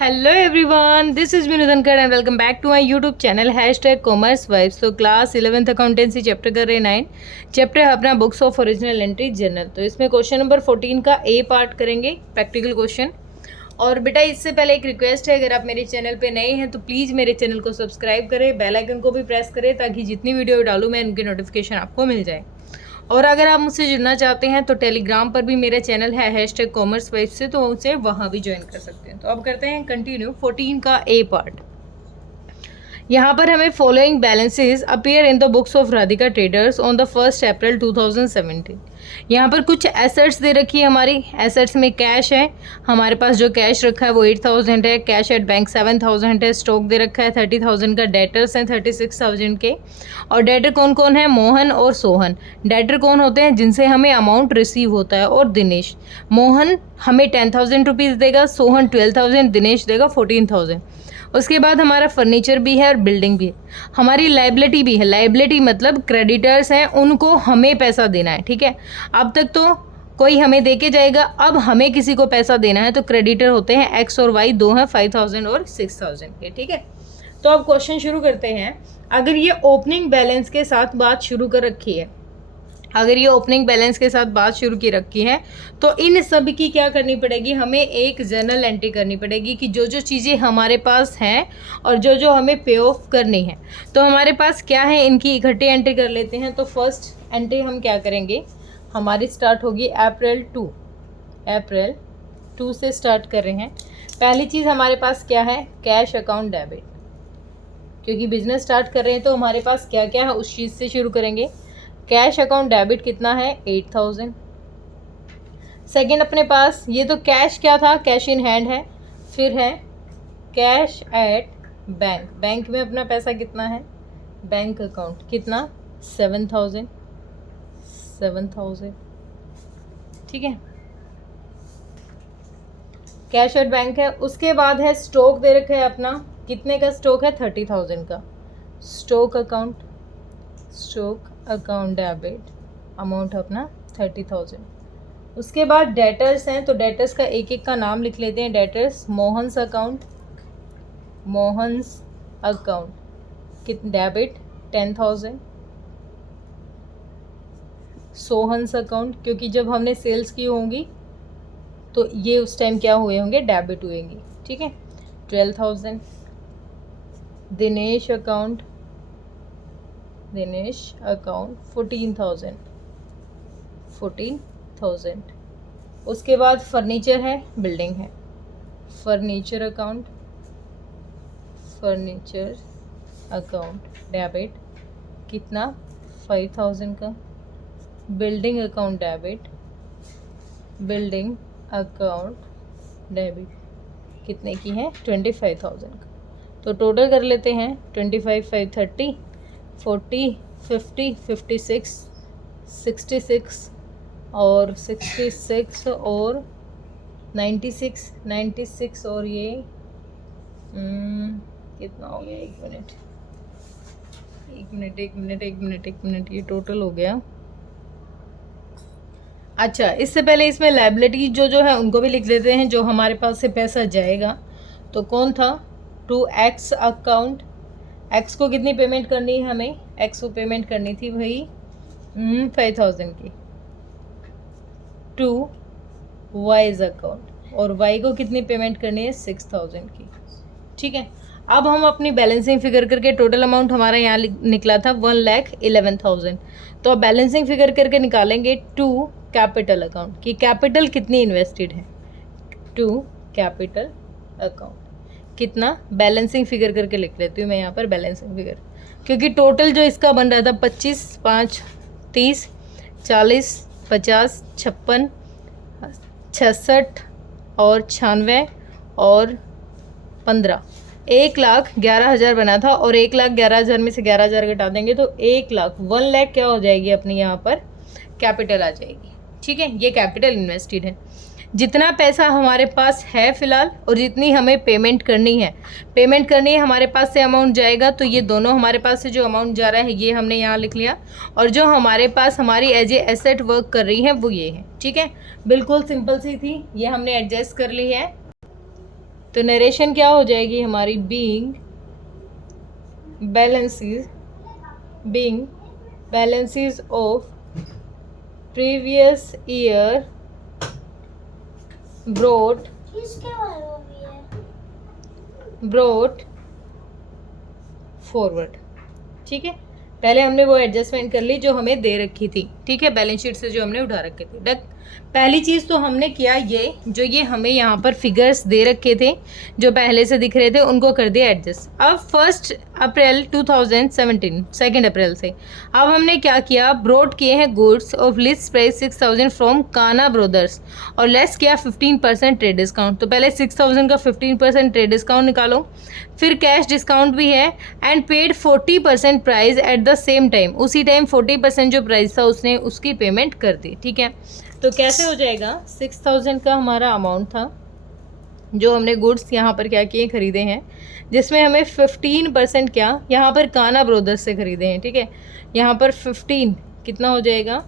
Hello everyone, this is Meenu Dhankhar and welcome back to my YouTube channel #commerce vibes. तो class 11th accountancy chapter कर रहे 9 chapter है अपना books of original entry journal. तो इसमें question number 14 का A part करेंगे, प्रैक्टिकल क्वेश्चन। और बेटा इससे पहले एक रिक्वेस्ट है, अगर आप मेरे चैनल पे नए हैं तो प्लीज़ मेरे चैनल को सब्सक्राइब करें, बेल आइकन को भी प्रेस करें ताकि जितनी वीडियो डालूँ मैं उनकी नोटिफिकेशन आपको मिल जाए। और अगर आप मुझसे जुड़ना चाहते हैं तो टेलीग्राम पर भी मेरा चैनल है #कॉमर्स वाइब्स से, तो उसे वहाँ भी ज्वाइन कर सकते हैं। तो अब करते हैं कंटिन्यू 14 का ए पार्ट। यहाँ पर हमें following balances appear in the books of Radhika traders on the 1 अप्रैल 2017। यहाँ पर कुछ एसेट्स दे रखी है हमारी। एसेट्स में कैश है, हमारे पास जो कैश रखा है वो 8000 है, कैश एट बैंक 7000 है, स्टॉक दे रखा है 30,000 का, डेटर्स हैं 36,000 के। और डेटर कौन कौन है? मोहन और सोहन। डेटर कौन होते हैं? जिनसे हमें अमाउंट रिसीव होता है। और दिनेश, मोहन हमें 10,000 रुपीज़ देगा, सोहन 12,000, दिनेश देगा 14,000। उसके बाद हमारा फर्नीचर भी है और बिल्डिंग भी है। हमारी लाइबिलिटी भी है। लाइबिलिटी मतलब क्रेडिटर्स हैं, उनको हमें पैसा देना है। ठीक है, अब तक तो कोई हमें दे के जाएगा, अब हमें किसी को पैसा देना है। तो क्रेडिटर होते हैं एक्स और वाई, दो हैं 5,000 और 6,000 के। ठीक है, तो अब क्वेश्चन शुरू करते हैं। अगर ये ओपनिंग बैलेंस के साथ बात शुरू कर रखी है, अगर ये ओपनिंग बैलेंस के साथ बात शुरू की रखी है तो इन सब की क्या करनी पड़ेगी? हमें एक जर्नल एंट्री करनी पड़ेगी कि जो जो चीज़ें हमारे पास हैं और जो जो हमें पे ऑफ करनी है। तो हमारे पास क्या है, इनकी इकट्ठी एंट्री कर लेते हैं। तो फर्स्ट एंट्री हम क्या करेंगे, हमारी स्टार्ट होगी अप्रैल 2 से स्टार्ट कर रहे हैं। पहली चीज़ हमारे पास क्या है? Cash account debit. क्योंकि बिजनेस स्टार्ट कर रहे हैं तो हमारे पास क्या क्या है उस चीज़ से शुरू करेंगे। कैश अकाउंट डेबिट कितना है? 8000। सेकेंड अपने पास ये तो कैश क्या था, कैश इन हैंड है। फिर है कैश एट बैंक। बैंक में अपना पैसा कितना है? बैंक अकाउंट कितना? 7000। ठीक है, कैश एट बैंक है। उसके बाद है स्टॉक दे रखा है अपना, कितने का स्टॉक है? 30,000 का। स्टॉक अकाउंट डेबिट, अमाउंट अपना 30,000। उसके बाद डेटर्स हैं, तो डेटर्स का एक एक का नाम लिख लेते हैं। डेटर्स मोहन्स अकाउंट कितने? डेबिट 10,000। सोहन्स अकाउंट, क्योंकि जब हमने सेल्स की होंगी तो ये उस टाइम क्या हुए होंगे? डेबिट हुएंगे। ठीक है, 12,000। दिनेश अकाउंट 14,000। उसके बाद फर्नीचर है, बिल्डिंग है। फर्नीचर अकाउंट डेबिट कितना? 5,000 का। बिल्डिंग अकाउंट डेबिट कितने की है? 25,000 का। तो टोटल कर लेते हैं 25, 5, 30, 40, 50, 56, 66 और 66 और 96 और ये कितना हो गया? एक मिनट, ये टोटल हो गया। अच्छा, इससे पहले इसमें लाइबिलिटी जो है उनको भी लिख लेते हैं, जो हमारे पास से पैसा जाएगा। तो कौन था? To x account. एक्स को कितनी पेमेंट करनी है हमें? एक्स को पेमेंट करनी थी भाई 5,000 की। टू वाईज अकाउंट, और वाई को कितनी पेमेंट करनी है? 6,000 की। ठीक है, अब हम अपनी बैलेंसिंग फिगर करके, टोटल अमाउंट हमारा यहाँ निकला था 1,11,000। तो अब बैलेंसिंग फिगर करके निकालेंगे टू कैपिटल अकाउंट की कैपिटल कितनी इन्वेस्टेड है। टू कैपिटल अकाउंट कितना? बैलेंसिंग फिगर करके लिख लेती हूँ मैं यहाँ पर बैलेंसिंग फिगर, क्योंकि टोटल जो इसका बन रहा था 25, 5, 30, 40, 50, 56, 66 और 96 और 15, 1,11,000 बना था। और 1,11,000 में से 11,000 घटा देंगे तो 1 लाख क्या हो जाएगी अपनी यहाँ पर? कैपिटल आ जाएगी। ठीक है, ये कैपिटल इन्वेस्टेड है। जितना पैसा हमारे पास है फिलहाल और जितनी हमें पेमेंट करनी है हमारे पास से अमाउंट जाएगा। तो ये दोनों हमारे पास से जो अमाउंट जा रहा है ये हमने यहाँ लिख लिया, और जो हमारे पास हमारी एज ए एसेट वर्क कर रही है वो ये है। ठीक है, बिल्कुल सिंपल सी थी, ये हमने एडजस्ट कर ली है। तो नरेशन क्या हो जाएगी हमारी, being balances of previous year brought forward। ठीक है, पहले हमने वो एडजस्टमेंट कर ली जो हमें दे रखी थी, ठीक है, बैलेंस शीट से जो हमने उठा रखे थे। पहली चीज़ तो हमने किया ये, जो ये हमें यहाँ पर फिगर्स दे रखे थे जो पहले से दिख रहे थे उनको कर दिया एडजस्ट। अब 1 अप्रैल 2017 2 अप्रैल से अब हमने क्या किया, ब्रॉड किए हैं goods of list price 6000 from काना ब्रदर्स और लेस किया 15% ट्रेड डिस्काउंट। तो पहले 6000 का 15% ट्रेड डिस्काउंट निकालो, फिर कैश डिस्काउंट भी है and paid 40% price at the same time, उसी टाइम 40% जो प्राइस था उसने उसकी पेमेंट कर दी। ठीक है, तो कैसे हो जाएगा, 6000 का हमारा अमाउंट था जो हमने गुड्स यहाँ पर क्या किए, खरीदे हैं, जिसमें हमें 15% क्या यहाँ पर काना ब्रदर्स से खरीदे हैं। ठीक है, यहाँ पर 15 कितना हो जाएगा,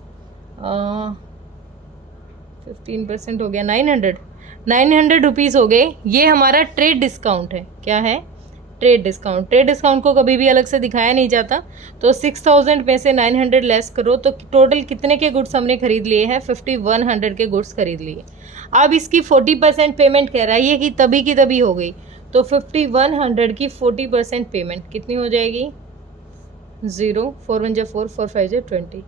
15% हो गया 900 रुपीज़ हो गए। ये हमारा ट्रेड डिस्काउंट है। क्या है, ट्रेड डिस्काउंट। ट्रेड डिस्काउंट को कभी भी अलग से दिखाया नहीं जाता। तो 6000 में से 900 लेस करो तो टोटल कितने के गुड्स हमने खरीद लिए हैं, 5100 के गुड्स खरीद लिए। अब इसकी 40% पेमेंट कह रहा है ये कि तभी हो गई, तो 5100 की 40% पेमेंट कितनी हो जाएगी, 0 4 1 4 4 5 20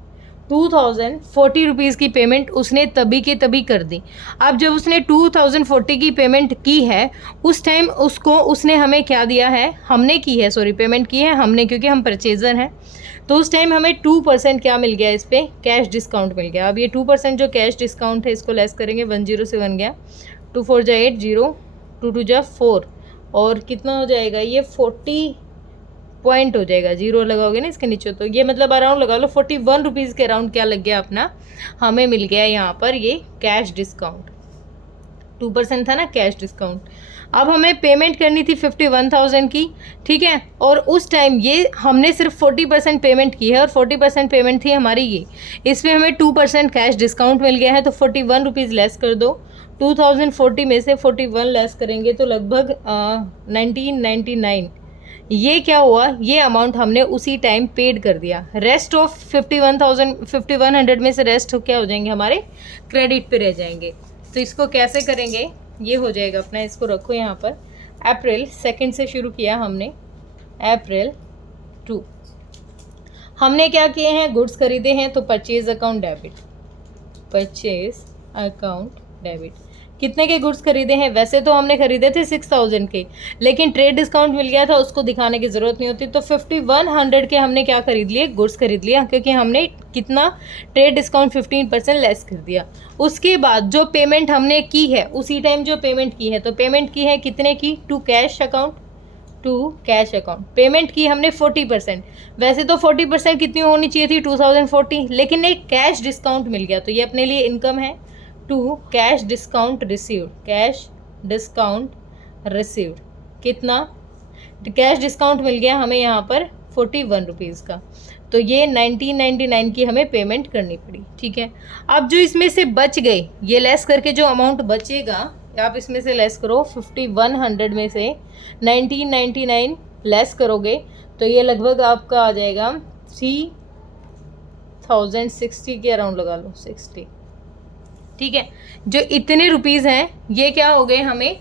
2040 रुपीज़ की पेमेंट उसने तभी के तभी कर दी। अब जब उसने 2040 की पेमेंट की है उस टाइम उसने हमें क्या दिया है, हमने की है, सॉरी पेमेंट की है हमने, क्योंकि हम परचेजर हैं। तो उस टाइम हमें 2% क्या मिल गया, इस पर कैश डिस्काउंट मिल गया। अब ये 2% जो कैश डिस्काउंट है इसको लेस करेंगे, 10 से 1 गया, 2 4 जा 8 0 2 2 जा 4 और कितना हो जाएगा, ये 40 पॉइंट हो जाएगा, 0 लगाओगे ना इसके नीचे, तो ये मतलब अराउंड लगा लो 41 रुपीज़ के अराउंड क्या लग गया अपना, हमें मिल गया यहाँ पर ये कैश डिस्काउंट। 2% था ना कैश डिस्काउंट। अब हमें पेमेंट करनी थी 51,000 की, ठीक है, और उस टाइम ये हमने सिर्फ 40% पेमेंट की है और 40% पेमेंट थी हमारी ये, इसमें हमें 2% कैश डिस्काउंट मिल गया है। तो 41 रुपीज़ लेस कर दो, 2040 में से 41 लेस करेंगे तो लगभग 1999, ये क्या हुआ, ये अमाउंट हमने उसी टाइम पेड कर दिया। रेस्ट ऑफ 5100 में से रेस्ट क्या हो जाएंगे, हमारे क्रेडिट पे रह जाएंगे। तो इसको कैसे करेंगे, ये हो जाएगा अपना, इसको रखो यहाँ पर। अप्रैल 2 से शुरू किया हमने, अप्रैल 2 हमने क्या किए हैं, गुड्स खरीदे हैं, तो परचेज अकाउंट डेबिट। कितने के गुड्स खरीदे हैं, वैसे तो हमने खरीदे थे 6000 के, लेकिन ट्रेड डिस्काउंट मिल गया था, उसको दिखाने की ज़रूरत नहीं होती। तो 5100 के हमने क्या खरीद लिए, गुड्स खरीद लिया, क्योंकि हमने कितना ट्रेड डिस्काउंट 15% लेस कर दिया। उसके बाद जो पेमेंट हमने की है उसी टाइम जो पेमेंट की है, तो पेमेंट की है कितने की, टू कैश अकाउंट पेमेंट की हमने 40%। वैसे तो 40% कितनी होनी चाहिए थी, 2040, लेकिन एक कैश डिस्काउंट मिल गया, तो ये अपने लिए इनकम है। टू कैश डिस्काउंट रिसीव्ड, कितना कैश डिस्काउंट मिल गया हमें यहाँ पर 41 रुपीज़ का, तो ये 1999 की हमें पेमेंट करनी पड़ी। ठीक है, अब जो इसमें से बच गए, ये लेस करके जो अमाउंट बचेगा आप इसमें से लेस करो, 5100 में से 1999 लेस करोगे तो ये लगभग आपका आ जाएगा 3060 के अराउंड लगा लो, 60। ठीक है, जो इतने रुपीज़ हैं ये क्या हो गए हमें,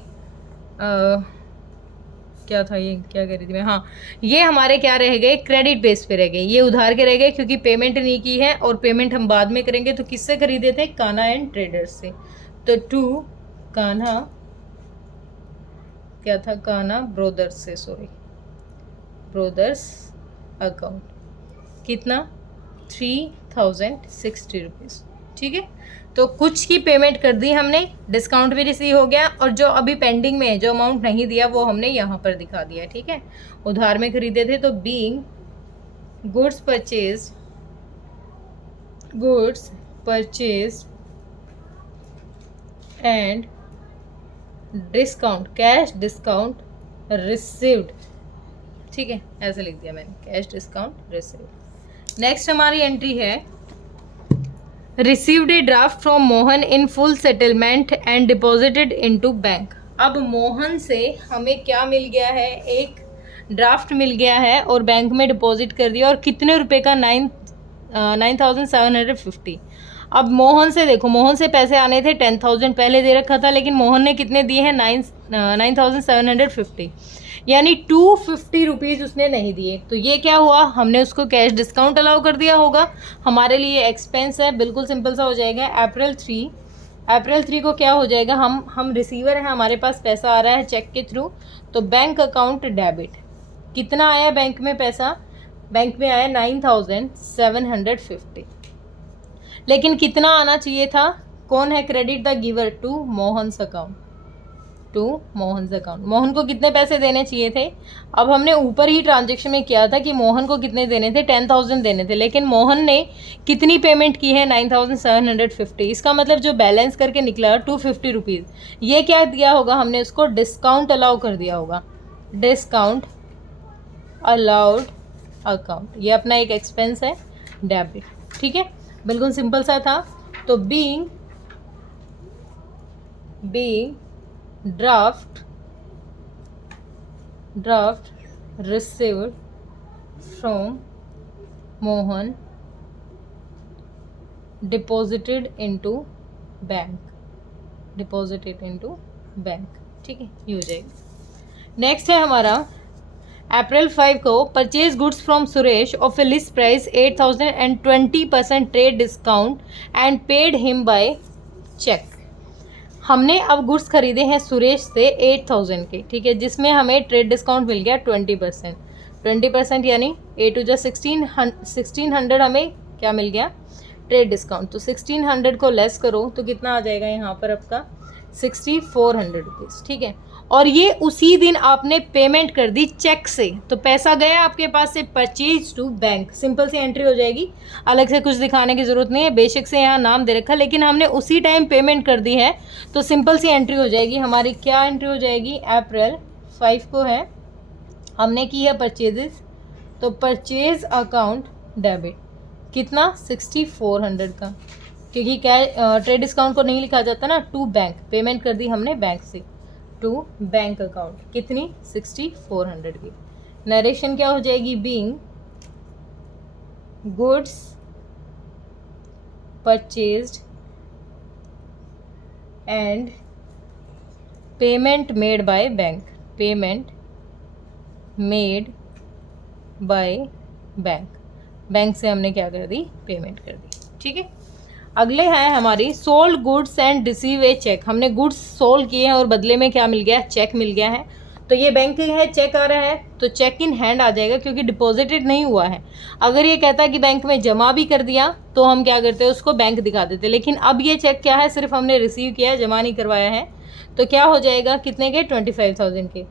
क्या था ये, क्या कह रही थी मैं, हाँ, ये हमारे क्या रह गए, क्रेडिट बेस पे रह गए, ये उधार के रह गए, क्योंकि पेमेंट नहीं की है और पेमेंट हम बाद में करेंगे। तो किससे खरीदे थे, कान्हा एंड ट्रेडर्स से। तो टू कान्हा, क्या था, कान्हा ब्रोदर्स से, सॉरी ब्रोदर्स अकाउंट, कितना 3060 रुपीज़। ठीक है, तो कुछ की पेमेंट कर दी हमने, डिस्काउंट भी रिसीव हो गया, और जो अभी पेंडिंग में है, जो अमाउंट नहीं दिया, वो हमने यहाँ पर दिखा दिया। ठीक है, उधार में खरीदे थे, तो being goods purchase and discount, cash discount received. ठीक है, ऐसे लिख दिया मैंने, कैश डिस्काउंट रिसीव्ड। नेक्स्ट हमारी एंट्री है, received A draft from Mohan in full settlement and deposited into bank. अब मोहन से हमें क्या मिल गया है, एक ड्राफ्ट मिल गया है और बैंक में डिपॉजिट कर दिया, और कितने रुपए का, 9750। अब मोहन से देखो, मोहन से पैसे आने थे 10,000 पहले दे रखा था, लेकिन मोहन ने कितने दिए हैं, 9750, यानी 250 रुपीज़ उसने नहीं दिए। तो ये क्या हुआ, हमने उसको कैश डिस्काउंट अलाउ कर दिया होगा, हमारे लिए एक्सपेंस है, बिल्कुल सिंपल सा हो जाएगा। अप्रैल 3 को क्या हो जाएगा, हम रिसीवर हैं, हमारे पास पैसा आ रहा है चेक के थ्रू, तो बैंक अकाउंट डेबिट। कितना आया बैंक में पैसा, बैंक में आया 9750, लेकिन कितना आना चाहिए था, कौन है credit the giver, to Mohan's account, Mohan को कितने पैसे देने चाहिए थे। अब हमने ऊपर ही ट्रांजेक्शन में किया था कि मोहन को कितने देने थे, 10,000 देने थे, लेकिन मोहन ने कितनी पेमेंट की है, 9750। इसका मतलब जो बैलेंस करके निकला 250 रुपीज़, ये क्या दिया होगा, हमने उसको डिस्काउंट अलाउ कर दिया होगा, डिस्काउंट अलाउड अकाउंट, ये अपना एक एक्सपेंस है, डेबिट। ठीक है, बिल्कुल सिंपल सा था। तो being draft received from Mohan deposited into bank, ठीक है, ये हो जाएगा। नेक्स्ट है हमारा अप्रैल 5 को purchase goods from Suresh of a list price 8,000 and 20% trade discount and paid him by cheque. हमने अब गुड्स खरीदे हैं सुरेश से 8,000 के, ठीक है, जिसमें हमें ट्रेड डिस्काउंट मिल गया 20%, यानी 1600 हमें क्या मिल गया, ट्रेड डिस्काउंट। तो 1600 को लेस करो तो कितना आ जाएगा यहाँ पर आपका 6400 रुपीज़, ठीक है। और ये उसी दिन आपने पेमेंट कर दी चेक से, तो पैसा गया आपके पास से परचेज टू बैंक, सिंपल सी एंट्री हो जाएगी, अलग से कुछ दिखाने की ज़रूरत नहीं है, बेशक से यहाँ नाम दे रखा, लेकिन हमने उसी टाइम पेमेंट कर दी है, तो सिंपल सी एंट्री हो जाएगी हमारी। क्या एंट्री हो जाएगी, अप्रैल 5 को है, हमने की है परचेजेस, तो परचेज अकाउंट डेबिट, कितना 6400 का, क्योंकि क्या ट्रेड डिस्काउंट को नहीं लिखा जाता ना, टू बैंक, पेमेंट कर दी हमने बैंक से, टू बैंक अकाउंट, कितनी 6400 की। नरेशन क्या हो जाएगी, being goods purchased and payment made by bank, bank से हमने क्या कर दी, पेमेंट कर दी, ठीक है। अगले हैं हमारी sold goods and receive a cheque, हमने गुड्स सोल्ड किए हैं और बदले में क्या मिल गया, चेक मिल गया है। तो ये बैंक है, चेक आ रहा है, तो चेक इन हैंड आ जाएगा, क्योंकि डिपॉजिटेड नहीं हुआ है। अगर ये कहता है कि बैंक में जमा भी कर दिया, तो हम क्या करते हैं, उसको बैंक दिखा देते, लेकिन अब ये चेक क्या है, सिर्फ हमने रिसीव किया है, जमा नहीं करवाया है, तो क्या हो जाएगा, कितने के, 25,000 के।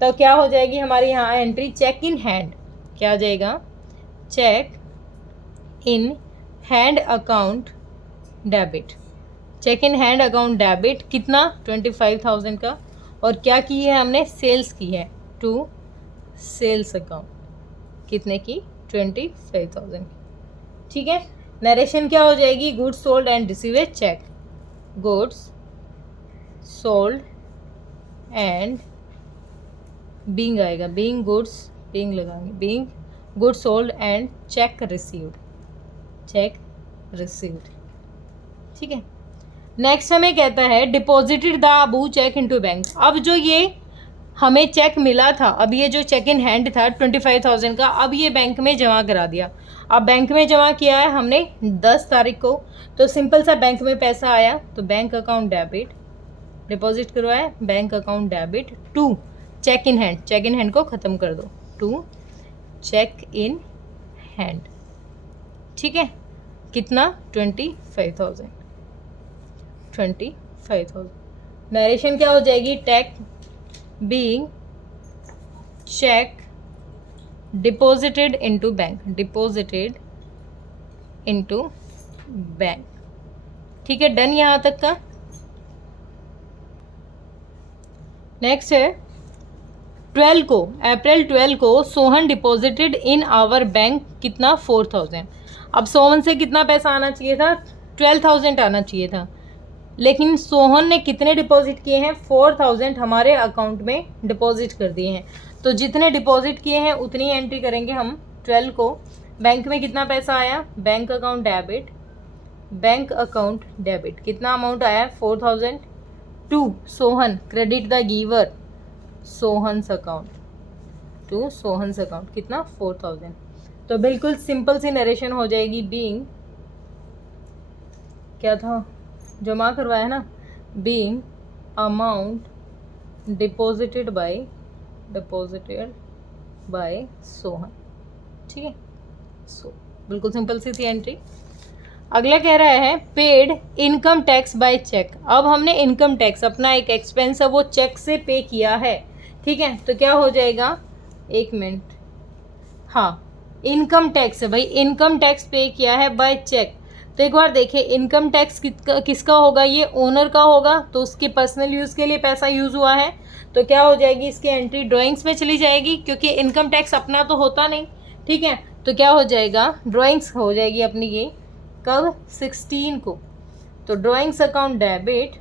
तो क्या हो जाएगी हमारी यहाँ एंट्री, चेक इन हैंड, क्या आ जाएगा, cheque in hand account debit, cheque in hand account debit, कितना 25,000 का, और क्या की है हमने, सेल्स की है, टू सेल्स अकाउंट, कितने की, 25,000 की, ठीक है। नरेशन क्या हो जाएगी, goods sold and receive a cheque, goods sold and being आएगा, बीइंग गुड्स, बीइंग लगाएंगे, being goods sold and cheque received, ठीक है। नेक्स्ट हमें कहता है deposited the above cheque into bank. अब जो ये हमें चेक मिला था, अब ये जो चेक इन हैंड था 25,000 का, अब ये बैंक में जमा करा दिया। अब बैंक में जमा किया है हमने 10 तारीख को, तो सिंपल सा बैंक में पैसा आया, तो बैंक अकाउंट डेबिट, डिपॉजिट करवाया, bank account debit to cheque in hand, cheque in hand को ख़त्म कर दो, टू चेक इन हैंड, ठीक है। कितना 25,000। नरेशन क्या हो जाएगी, take being cheque deposited into bank, ठीक है, डन यहाँ तक का। नेक्स्ट है अप्रैल 12 को Sohan deposited in our bank, कितना 4,000। अब सोहन से कितना पैसा आना चाहिए था, 12,000 आना चाहिए था, लेकिन सोहन ने कितने डिपॉजिट किए हैं, 4000 हमारे अकाउंट में डिपॉजिट कर दिए हैं। तो जितने डिपॉजिट किए हैं उतनी एंट्री करेंगे हम 12 को। बैंक में कितना पैसा आया, bank account debit, bank account debit, कितना अमाउंट आया 4000 to Sohan, credit the giver Sohan's account, to Sohan's account कितना 4000। तो बिल्कुल सिंपल सी नरेशन हो जाएगी। बीइंग क्या था, जमा करवाया ना, being amount deposited bye Sohan. ठीक है, सो बिल्कुल सिंपल सी थी एंट्री। अगला कह रहा है paid income tax by cheque. अब हमने इनकम टैक्स अपना एक एक्सपेंस है वो चेक से पे किया है। ठीक है, तो क्या हो जाएगा, एक मिनट, हाँ इनकम टैक्स है भाई, इनकम टैक्स पे किया है बाय चेक। तो एक बार देखिए इनकम टैक्स किसका होगा, ये ओनर का होगा, तो उसके पर्सनल यूज़ के लिए पैसा यूज़ हुआ है। तो क्या हो जाएगी, इसकी एंट्री ड्राइंग्स में चली जाएगी, क्योंकि इनकम टैक्स अपना तो होता नहीं। ठीक है, तो क्या हो जाएगा, ड्राइंग्स हो जाएगी अपनी ये कब, 16 को। तो drawings account debit,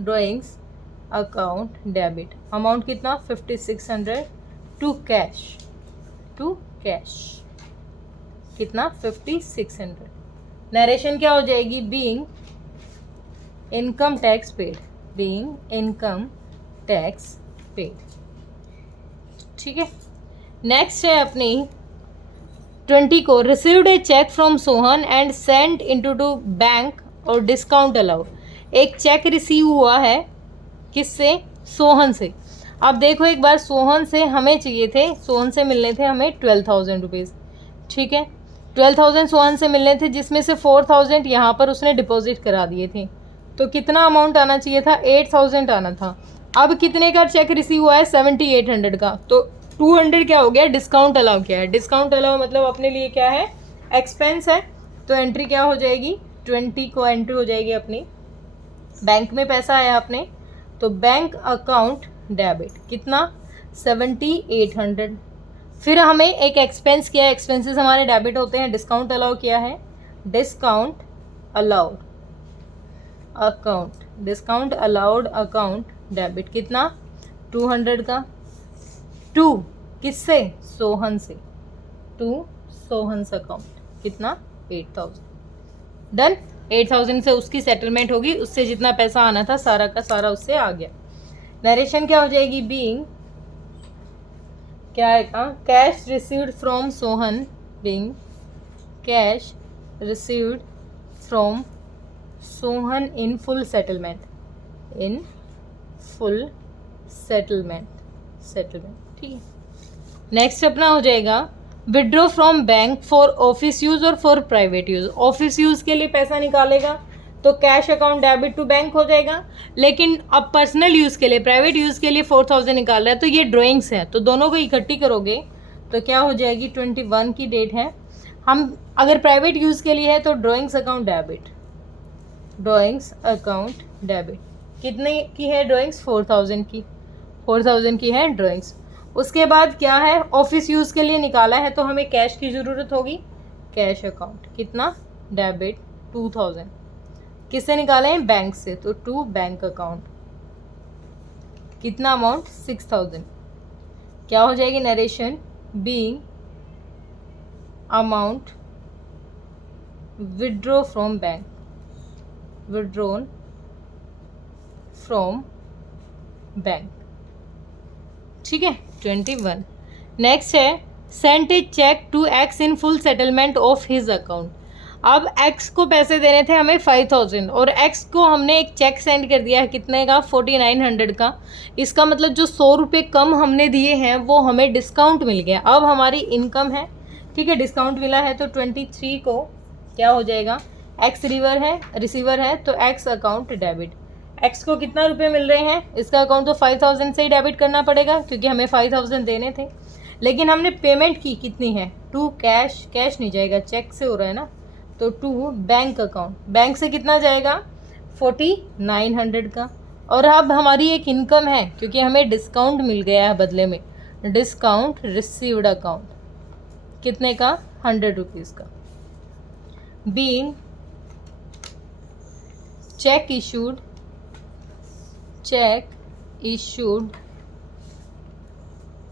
drawings account debit, amount कितना 5600 टू कैश, कितना 5600। नरेशन क्या हो जाएगी, being income tax paid, being income tax paid. ठीक है, नेक्स्ट है अपनी 20 को, received a cheque from Sohan and sent into to bank और डिस्काउंट अलाउड। एक चेक रिसीव हुआ है किससे, सोहन से। अब देखो एक बार, सोहन से हमें चाहिए थे, सोहन से मिलने थे हमें 12,000 रुपीज़। ठीक है, 12,000 सोहन से मिलने थे, जिसमें से 4,000 यहाँ पर उसने डिपॉजिट करा दिए थे। तो कितना अमाउंट आना चाहिए था, 8,000 आना था। अब कितने का चेक रिसीव हुआ है, 7,800 का। तो 200 क्या हो गया, डिस्काउंट अलाउ किया है। डिस्काउंट अलाउ मतलब अपने लिए क्या है, एक्सपेंस है। तो एंट्री क्या हो जाएगी, 20 को एंट्री हो जाएगी अपनी। बैंक में पैसा आया अपने, तो बैंक अकाउंट डेबिट कितना 7,800। फिर हमें एक एक्सपेंस किया है, एक्सपेंसेस हमारे डेबिट होते हैं, डिस्काउंट अलाउ किया है, discount allowed account, discount allowed account debit कितना 200 का, टू किससे, सोहन से, टू सोहन्स अकाउंट कितना 8,000। डन, 8,000 से उसकी सेटलमेंट होगी, उससे जितना पैसा आना था सारा का सारा उससे आ गया। नरेशन क्या हो जाएगी, बीइंग क्या आएगा, cash received from Sohan, being cash received from Sohan in full settlement, in full settlement. ठीक है, नेक्स्ट अपना हो जाएगा withdraw from bank for office use और for private use. Office use के लिए पैसा निकालेगा तो cash account debit to bank हो जाएगा, लेकिन अब पर्सनल यूज़ के लिए, प्राइवेट यूज़ के लिए 4,000 निकाल रहा है, तो ये ड्राइंग्स है, तो दोनों को इकट्ठी करोगे तो क्या हो जाएगी, 21 की डेट है। हम अगर प्राइवेट यूज़ के लिए है तो drawings account debit, drawings account debit कितने की है, ड्राइंग्स 4,000 की, 4,000 की है ड्राइंग्स। उसके बाद क्या है, ऑफिस यूज़ के लिए निकाला है तो हमें कैश की ज़रूरत होगी, कैश अकाउंट कितना डेबिट 2,000, किससे निकाले हैं, बैंक से, तो टू बैंक अकाउंट कितना अमाउंट 6,000। क्या हो जाएगी narration, being amount withdraw from bank, withdrawn from bank. ठीक है, 21। नेक्स्ट है sent a cheque to X in full settlement of his account. अब एक्स को पैसे देने थे हमें 5,000 और एक्स को हमने एक चेक सेंड कर दिया है कितने का, 4,900 का। इसका मतलब जो 100 रुपये कम हमने दिए हैं वो हमें डिस्काउंट मिल गया। अब हमारी इनकम है, ठीक है, डिस्काउंट मिला है, तो 23 को क्या हो जाएगा, एक्स रिसीवर है तो एक्स अकाउंट डेबिट। एक्स को कितना रुपये मिल रहे हैं, इसका अकाउंट तो 5,000 से ही डेबिट करना पड़ेगा क्योंकि हमें 5,000 देने थे, लेकिन हमने पेमेंट की कितनी है, टू कैश, कैश नहीं जाएगा, चेक से हो रहा है ना, तो टू बैंक अकाउंट, बैंक से कितना जाएगा 4,900 का। और अब हमारी एक इनकम है क्योंकि हमें डिस्काउंट मिल गया है बदले में, डिस्काउंट रिसीव्ड अकाउंट कितने का 100 रुपीज़ का, बीइंग चेक इशूड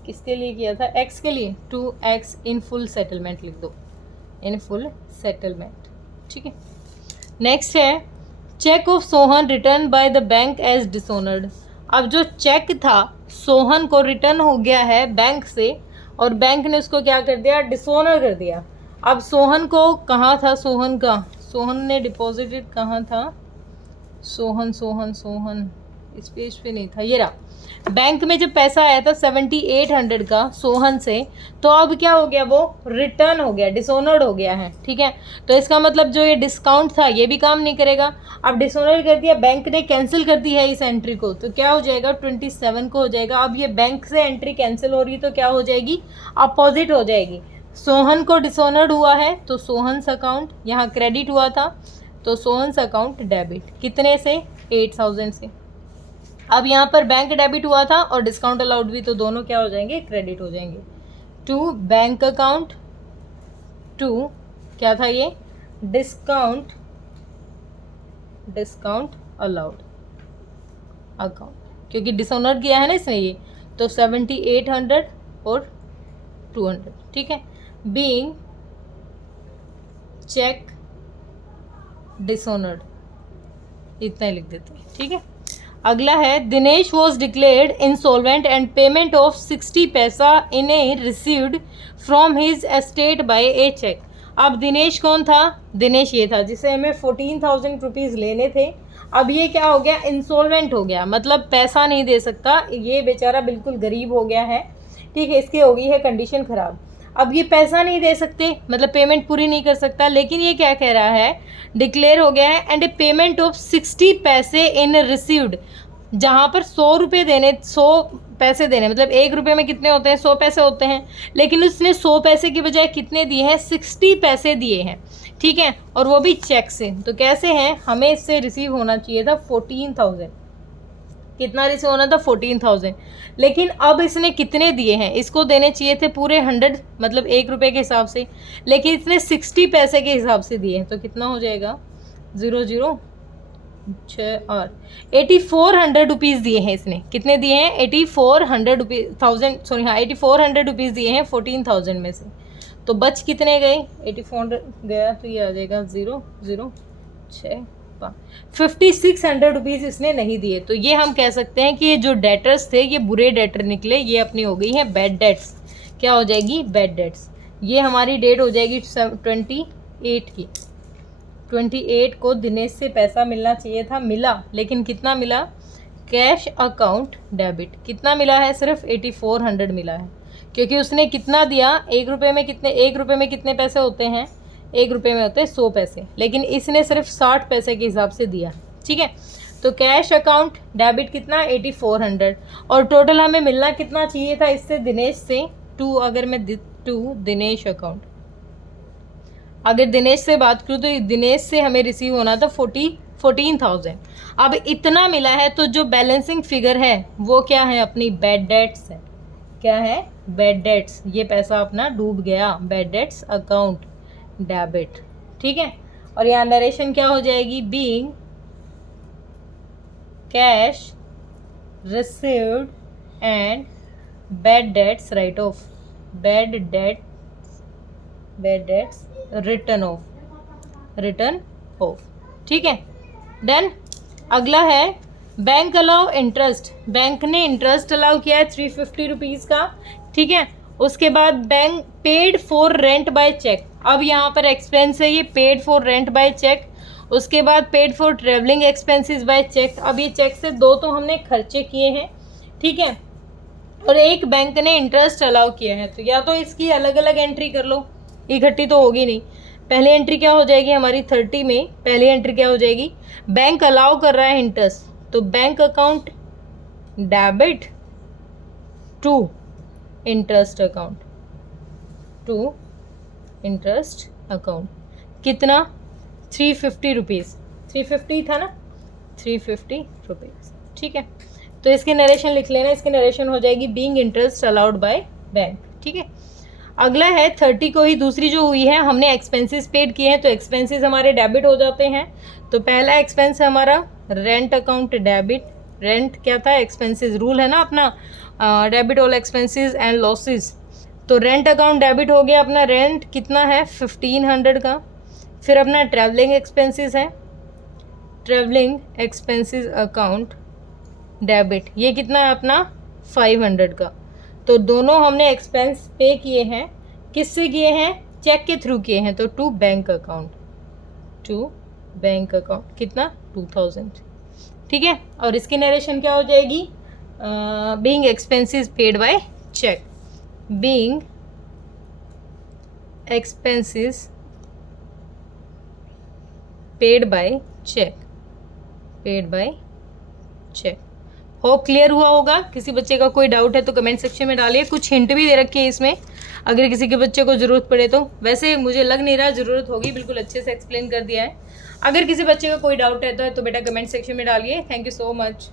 किसके लिए किया था, एक्स के लिए, to X in full settlement लिख दो, इन फुल सेटलमेंट। ठीक है, नेक्स्ट है cheque of Sohan return by the bank as dishonoured. अब जो चेक था सोहन को रिटर्न हो गया है बैंक से, और बैंक ने उसको क्या कर दिया, डिसऑनर कर दिया। अब सोहन को कहाँ था, सोहन ने डिपॉजिटेड कहाँ था, सोहन इस पेज पे नहीं था, ये रहा। बैंक में जब पैसा आया था 7800 का सोहन से, तो अब क्या हो गया, वो रिटर्न हो गया, डिसऑनर्ड हो गया है। ठीक है, तो इसका मतलब जो ये डिस्काउंट था ये भी काम नहीं करेगा। अब डिसऑनर्ड कर दिया, बैंक ने कैंसिल कर दी है इस एंट्री को, तो क्या हो जाएगा 27 को हो जाएगा। अब ये बैंक से एंट्री कैंसिल हो रही है तो क्या हो जाएगी, अपोजिट हो जाएगी। सोहन को डिसऑनर्ड हुआ है तो सोहन्स अकाउंट, यहाँ क्रेडिट हुआ था तो सोहन्स अकाउंट डेबिट, कितने से, 8000 से। अब यहाँ पर बैंक डेबिट हुआ था और डिस्काउंट अलाउड भी, तो दोनों क्या हो जाएंगे, क्रेडिट हो जाएंगे। टू बैंक अकाउंट, टू क्या था ये, डिस्काउंट अलाउड अकाउंट, क्योंकि डिसऑनर किया है ना इसने ये, तो 7800 और 200। ठीक है, बीइंग चेक डिसऑनर्ड, इतना ही लिख देते हैं। ठीक है, अगला है Dinesh was declared insolvent and payment of 60 paisa in a received from his estate by a cheque. अब दिनेश कौन था, दिनेश ये था जिसे हमें 14,000 रुपीज़ लेने थे। अब ये क्या हो गया, इंसॉल्वेंट हो गया, मतलब पैसा नहीं दे सकता, ये बेचारा बिल्कुल गरीब हो गया है। ठीक है, इसकी हो गई है कंडीशन ख़राब। अब ये पैसा नहीं दे सकते, मतलब पेमेंट पूरी नहीं कर सकता, लेकिन ये क्या कह रहा है, डिक्लेयर हो गया है एंड ए पेमेंट ऑफ 60 पैसे इन रिसीव्ड, जहाँ पर 100 रुपये देने, 100 पैसे देने, मतलब 1 रुपये में कितने होते हैं, 100 पैसे होते हैं, लेकिन उसने 100 पैसे की बजाय कितने दिए हैं, 60 पैसे दिए हैं। ठीक है, और वो भी चेक से, तो कैसे हैं, हमें इससे रिसीव होना चाहिए था 14,000, कितना रिसीव होना था, 14,000, लेकिन अब इसने कितने दिए हैं, इसको देने चाहिए थे पूरे 100, मतलब 1 रुपये के हिसाब से, लेकिन इसने 60 पैसे के हिसाब से दिए हैं, तो कितना हो जाएगा, 00 6 और 8400 रुपीज़ दिए हैं इसने, कितने दिए हैं, 8400 रुपीज़, 8400 रुपीज़ दिए हैं 14,000 में से, तो बच कितने गए, 8400 गया तो ये आ जाएगा 00 6 5600 रुपीज़ इसने नहीं दिए। तो ये हम कह सकते हैं कि ये जो डेटर्स थे ये बुरे डेटर निकले, ये अपनी हो गई है बैड डेट्स। क्या हो जाएगी, बैड डेट्स। ये हमारी डेट हो जाएगी 28 की, 28 को दिनेश से पैसा मिलना चाहिए था, मिला, लेकिन कितना मिला, कैश अकाउंट डेबिट, कितना मिला है, सिर्फ 8400 मिला है, क्योंकि उसने कितना दिया, 1 रुपये में कितने, 1 रुपये में कितने पैसे होते हैं, 1 रुपये में होते हैं 100 पैसे, लेकिन इसने सिर्फ 60 पैसे के हिसाब से दिया। ठीक है, तो कैश अकाउंट डेबिट कितना, 8400, और टोटल हमें मिलना कितना चाहिए था इससे, दिनेश से 2, अगर मैं 2 दिनेश अकाउंट, अगर दिनेश से बात करूँ तो दिनेश से हमें रिसीव होना था 14,000। अब इतना मिला है, तो जो बैलेंसिंग फिगर है वो क्या है, अपनी बैड डेट्स है। क्या है, बैड डेट्स, ये पैसा अपना डूब गया, बैड डेट्स अकाउंट डेबिट। ठीक है, और यहाँ नरेशन क्या हो जाएगी, being cash received and bad debts write off, bad debts written off. ठीक है, डन। अगला है बैंक अलाउ इंटरेस्ट, बैंक ने इंटरेस्ट अलाउ किया है 350 रुपीज़ का। ठीक है, उसके बाद bank paid for rent by cheque, अब यहाँ पर एक्सपेंस है ये, paid for rent by cheque, उसके बाद paid for travelling expenses by cheque. अब ये चेक से 2 तो हमने खर्चे किए हैं, ठीक है, और एक बैंक ने इंटरेस्ट अलाउ किया है, तो या तो इसकी अलग अलग एंट्री कर लो, इकट्ठी तो होगी नहीं। पहली एंट्री क्या हो जाएगी हमारी 30 में, पहली एंट्री क्या हो जाएगी, बैंक अलाउ कर रहा है इंटरेस्ट, तो bank account debit to interest account, to interest account, कितना 350 रुपीज़, 350 था ना, 350 रुपीज़। ठीक है, तो इसकी नरेशन लिख लेना, इसकी नरेशन हो जाएगी being interest allowed by bank. ठीक है, अगला है 30 को ही दूसरी जो हुई है, हमने एक्सपेंसेस पेड किए हैं तो एक्सपेंसेस हमारे डेबिट हो जाते हैं। तो पहला एक्सपेंस है हमारा रेंट अकाउंट डेबिट। रेंट क्या था, एक्सपेंसेस रूल है ना अपना, debit all expenses and losses. तो रेंट अकाउंट डेबिट हो गया अपना। रेंट कितना है 1500 का। फिर अपना ट्रैवलिंग एक्सपेंसेस है, ट्रैवलिंग एक्सपेंसेस अकाउंट डेबिट, ये कितना है अपना 500 का। तो दोनों हमने एक्सपेंस पे किए हैं, किससे किए हैं, चेक के थ्रू किए हैं, तो to bank account, to bank account कितना 2000, ठीक है। और इसकी नरेशन क्या हो जाएगी, being expenses paid by cheque, being expenses paid by cheque, paid by cheque. Hope clear हुआ होगा। किसी बच्चे का कोई डाउट है तो कमेंट सेक्शन में डालिए। कुछ हिंट भी दे रखी है इसमें, अगर किसी के बच्चे को ज़रूरत पड़े तो। वैसे मुझे लग नहीं रहा ज़रूरत होगी, बिल्कुल अच्छे से एक्सप्लेन कर दिया है। अगर किसी बच्चे का कोई डाउट रहता है तो बेटा कमेंट सेक्शन में डालिए। Thank you so much.